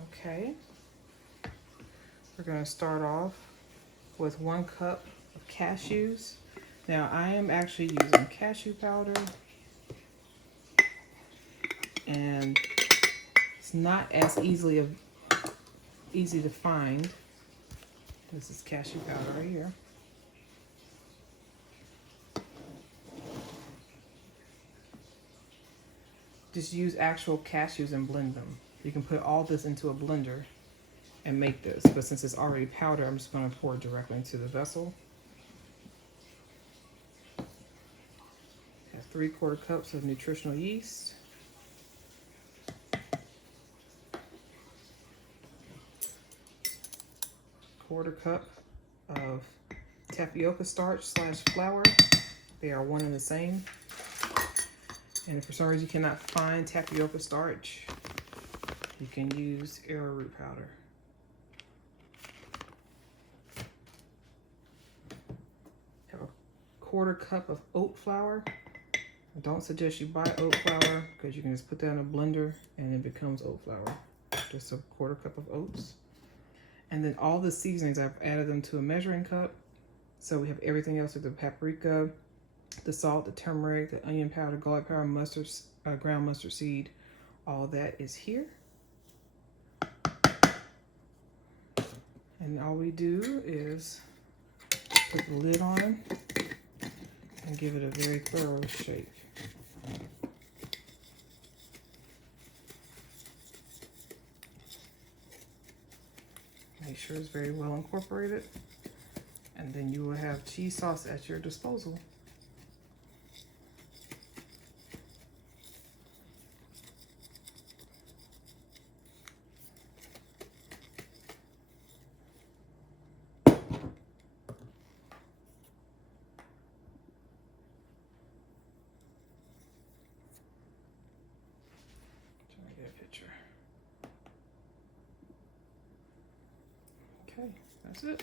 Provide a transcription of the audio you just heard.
Okay. We're going to start off with 1 cup of cashews. Now I am actually using cashew powder, and it's not as easy to find. This is cashew powder right here. Just use actual cashews and blend them. You can put all this into a blender and make this, but since it's already powder, I'm just going to pour it directly into the vessel. Have 3/4 cups of nutritional yeast. Quarter cup of tapioca starch / flour. They are one and the same. And if for some reason you cannot find tapioca starch, you can use arrowroot powder. Have a 1/4 cup of oat flour. I don't suggest you buy oat flour because you can just put that in a blender and it becomes oat flour. Just a 1/4 cup of oats. And then all the seasonings, I've added them to a measuring cup. So we have everything else with the paprika, the salt, the turmeric, the onion powder, garlic powder, mustard, ground mustard seed. All that is here. And all we do is put the lid on and give it a very thorough shake. Make sure it's very well incorporated, and then you will have cheese sauce at your disposal. Trying to get a picture. Okay, that's it.